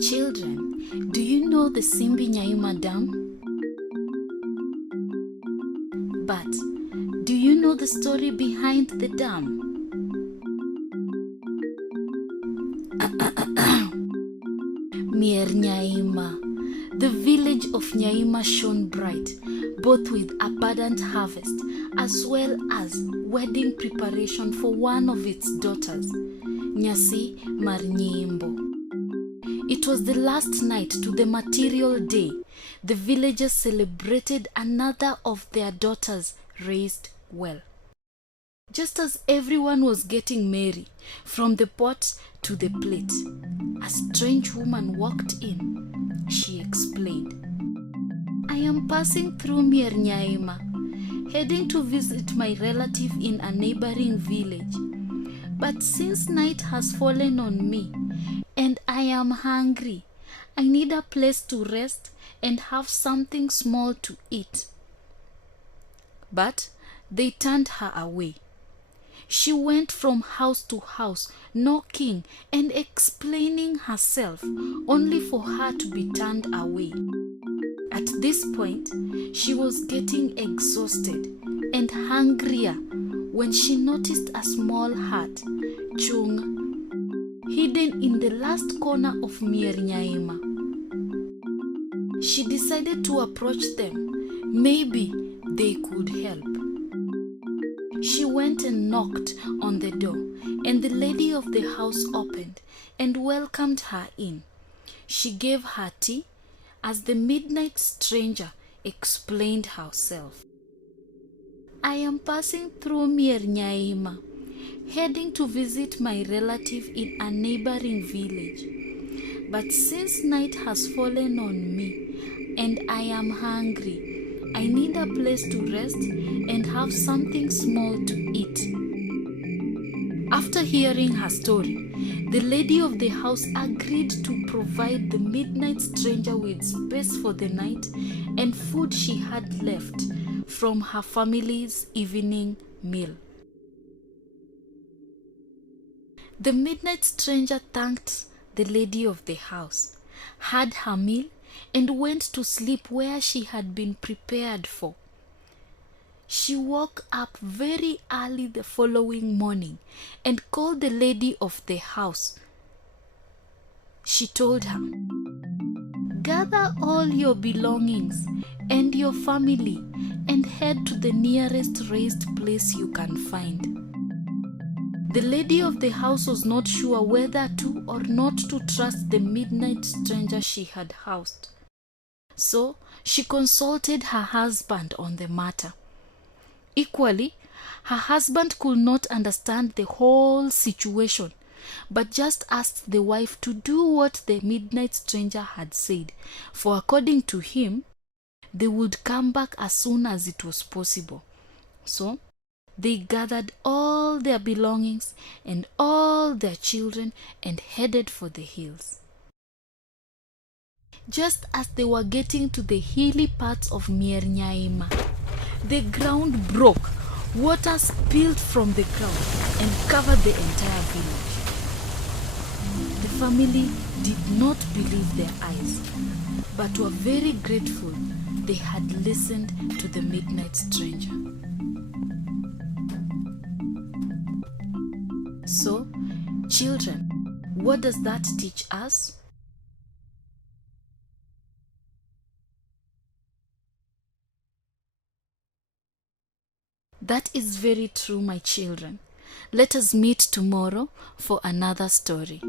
Children, do you know the Simbi Nyaima Dam? But do you know the story behind the dam? Nyaima. The village of Nyaima shone bright, both with abundant harvest as well as wedding preparation for one of its daughters, Nyasi Marnyimbo. It was the last night to the material day. The villagers celebrated another of their daughters raised well. Just as everyone was getting merry, from the pot to the plate, a strange woman walked in. She explained, "I am passing through Nyaima, heading to visit my relative in a neighboring village. But since night has fallen on me and I am hungry, I need a place to rest and have something small to eat." But they turned her away. She went from house to house, knocking and explaining herself, only for her to be turned away. At this point, she was getting exhausted and hungrier when she noticed a small hut, chung, hidden in the last corner of Nyaima. She decided to approach them. Maybe they could help. She went and knocked on the door, and the lady of the house opened and welcomed her in. She gave her tea as the midnight stranger explained herself. "I am passing through Nyaima, heading to visit my relative in a neighboring village. But since night has fallen on me and I am hungry, I need a place to rest and have something small to eat." After hearing her story, the lady of the house agreed to provide the midnight stranger with space for the night and food she had left from her family's evening meal. The midnight stranger thanked the lady of the house, had her meal, and went to sleep where she had been prepared for. She woke up very early the following morning and called the lady of the house. She told her, "Gather all your belongings and your family and head to the nearest raised place you can find." The lady of the house was not sure whether to or not to trust the midnight stranger she had housed. So she consulted her husband on the matter. Equally, her husband could not understand the whole situation, but just asked the wife to do what the midnight stranger had said, for according to him, they would come back as soon as it was possible. So they gathered all their belongings and all their children and headed for the hills. Just as they were getting to the hilly parts of Nyaima, the ground broke, water spilled from the ground and covered the entire village. The family did not believe their eyes, but were very grateful they had listened to the midnight stranger. So, children, what does that teach us? That is very true, my children. Let us meet tomorrow for another story.